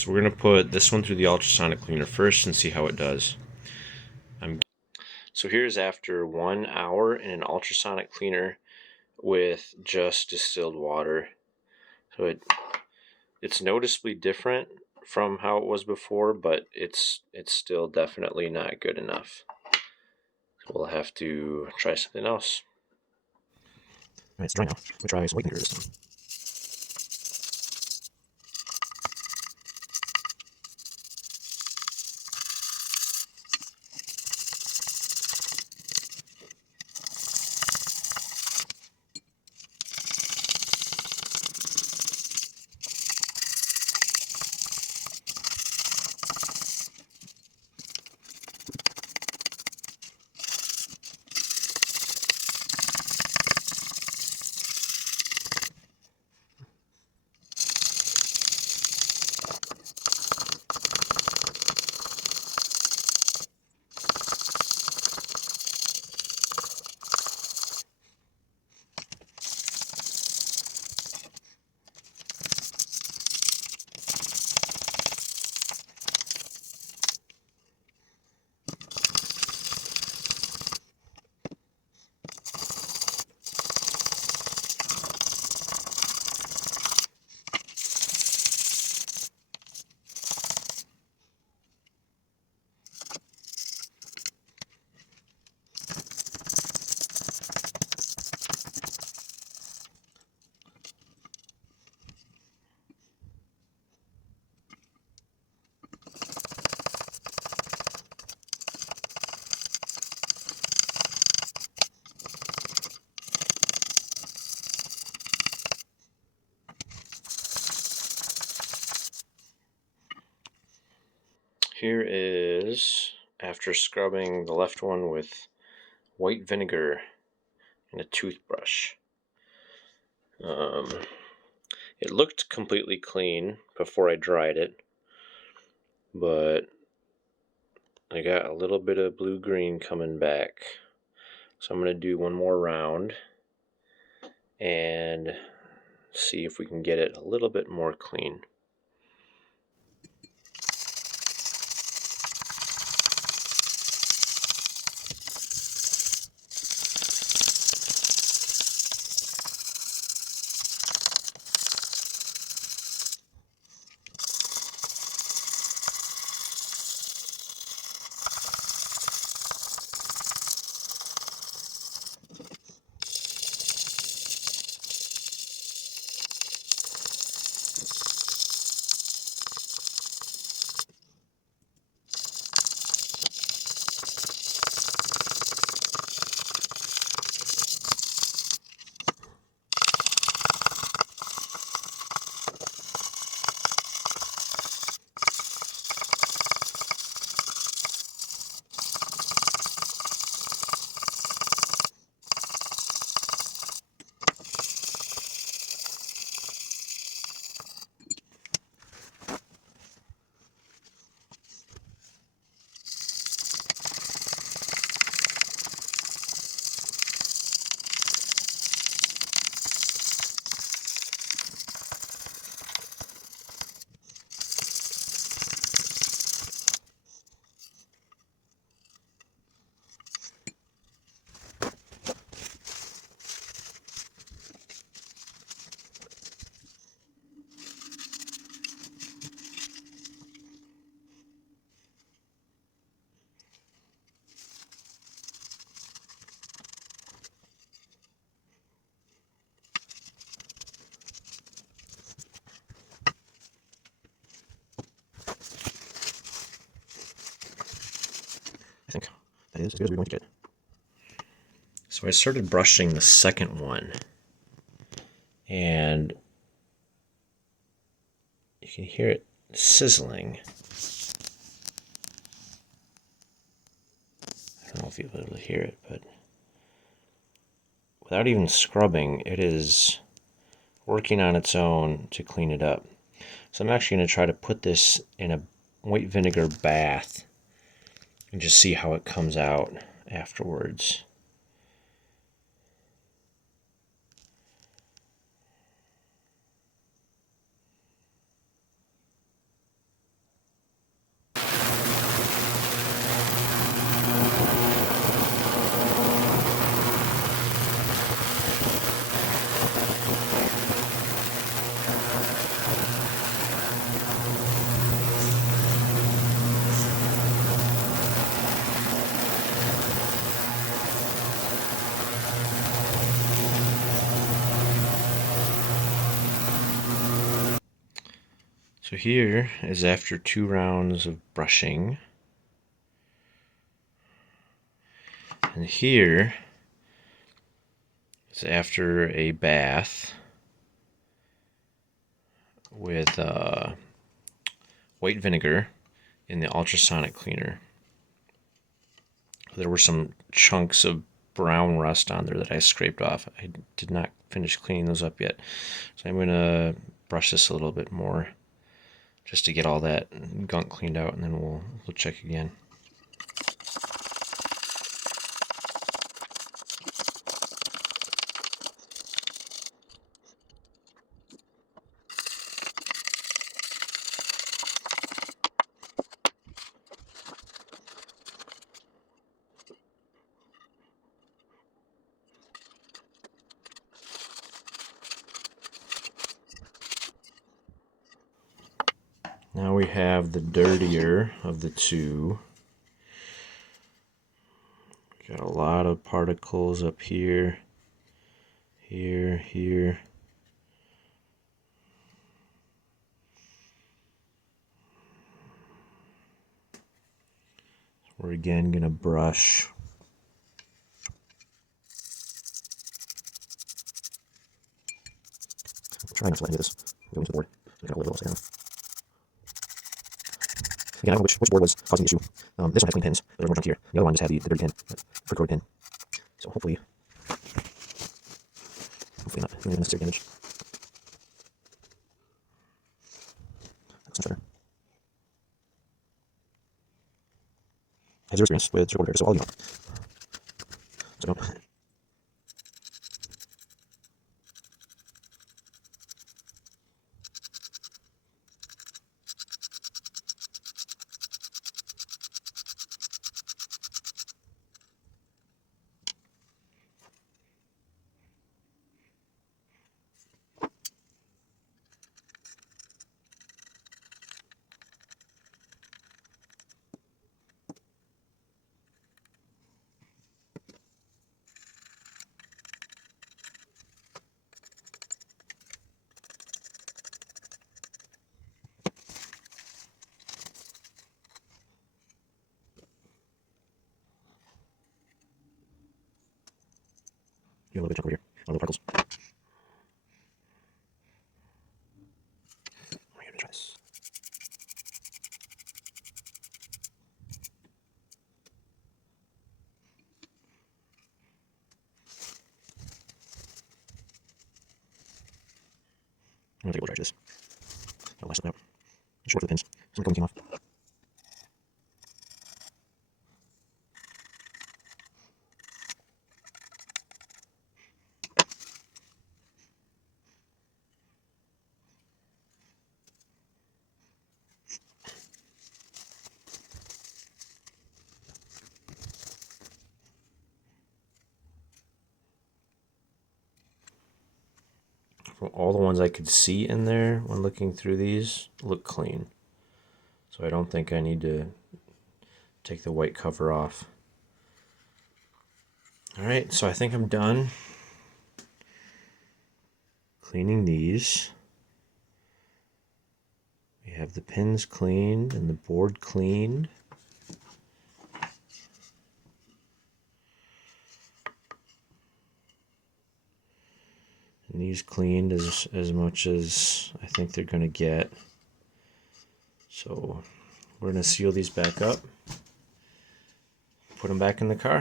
So we're going to put this one through the ultrasonic cleaner first and see how it does. So here's after 1 hour in an ultrasonic cleaner with just distilled water. So it's noticeably different from how it was before, but it's still definitely not good enough. So we'll have to try something else. Alright, it's dry now. We'll try some Vinegar this time. Here is after scrubbing the left one with white vinegar and a toothbrush. It looked completely clean before I dried it, but I got a little bit of blue-green coming back. So I'm going to do one more round and see if we can get it a little bit more clean. I think that is as good as we're going to get. So I started brushing the second one, and you can hear it sizzling. I don't know if you'll be able to hear it, but without even scrubbing, it is working on its own to clean it up. So I'm actually going to try to put this in a white vinegar bath and just see how it comes out afterwards. So here is after 2 rounds of brushing. And here is after a bath with white vinegar in the ultrasonic cleaner. There were some chunks of brown rust on there that I scraped off. I did not finish cleaning those up yet. So I'm going to brush this a little bit more just to get all that gunk cleaned out, and then we'll check again. Now we have the dirtier of the two. Got a lot of particles up here, here. We're again going to brush. Try not to let any of this go into the board. Got a little bit of again, I don't know which board was causing the issue. This one has clean pins, but there's more junk here. The other one just had the dirty pin, for corroded pin. So hopefully not doing unnecessary damage. That's much better. I have zero experience with circle repair, so I'll leave it. So don't. A little bit of junk over here, a little particles. I'm going to try this. I'm going to take a little dry to this. That'll last something out. Short for the pins. Some coming came off. All the ones I could see in there when looking through these look clean. So I don't think I need to take the white cover off. Alright, so I think I'm done cleaning these. We have the pins cleaned and the board cleaned. And these cleaned as much as I think they're going to get. So we're going to seal these back up, put them back in the car.